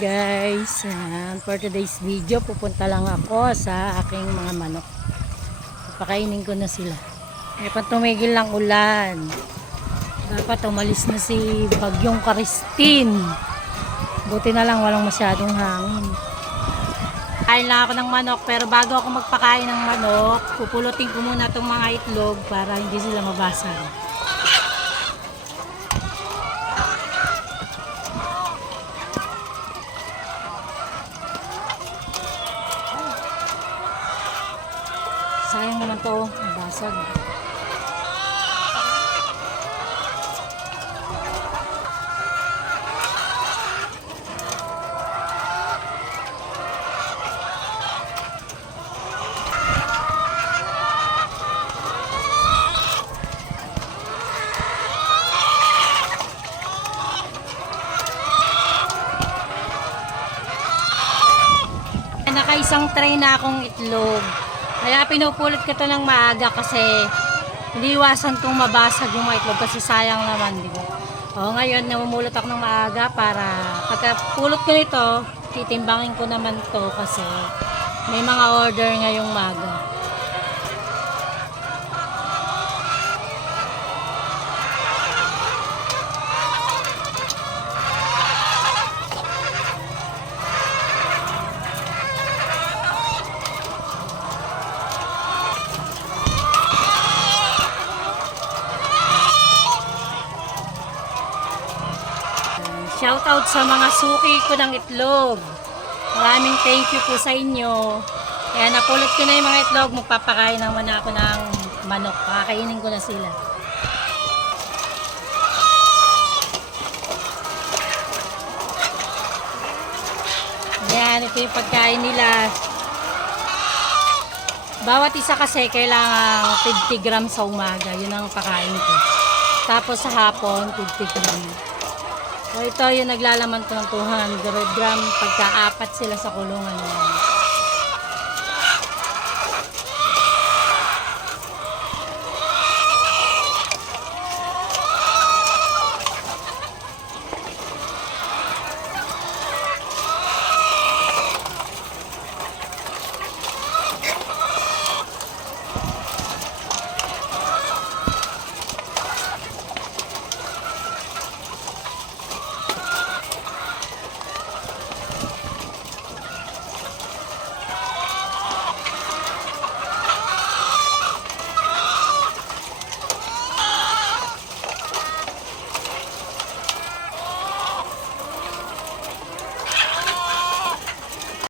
guys, for today's video pupunta lang ako sa aking mga manok. Papakainin ko na sila. Dapat tumigil lang ulan. Dapat umalis na si Bagyong Christine. Buti na lang walang masyadong hangin. Kain lang ako ng manok, pero bago ako magpakain ng manok, pupulutin ko muna itong mga itlog para hindi sila mabasag. Sayang naman to, basag. Naka-isang tray na akong itlog. Kaya pinupulot ko ito ng maaga kasi hindi iwasan kong mabasag yung mga itlog kasi sayang naman, di ba? O ngayon, namumulot ako ng maaga para pagkapulot ko nito, titimbangin ko naman to kasi may mga order ngayong maaga. Shout out sa mga suki ko ng itlog. Maraming thank you po sa inyo. Kaya napulot ko na yung mga itlog. Magpapakain naman ako ng manok. Pakakainin ko na sila. Yan, ito yung pagkain nila. Bawat isa kasi kailangan 50 grams sa umaga. Yun ang pakain ko. Tapos sa hapon, 50 grams. So ito yung naglalaman ko ng 200 gram pagka-apat sila sa kulungan.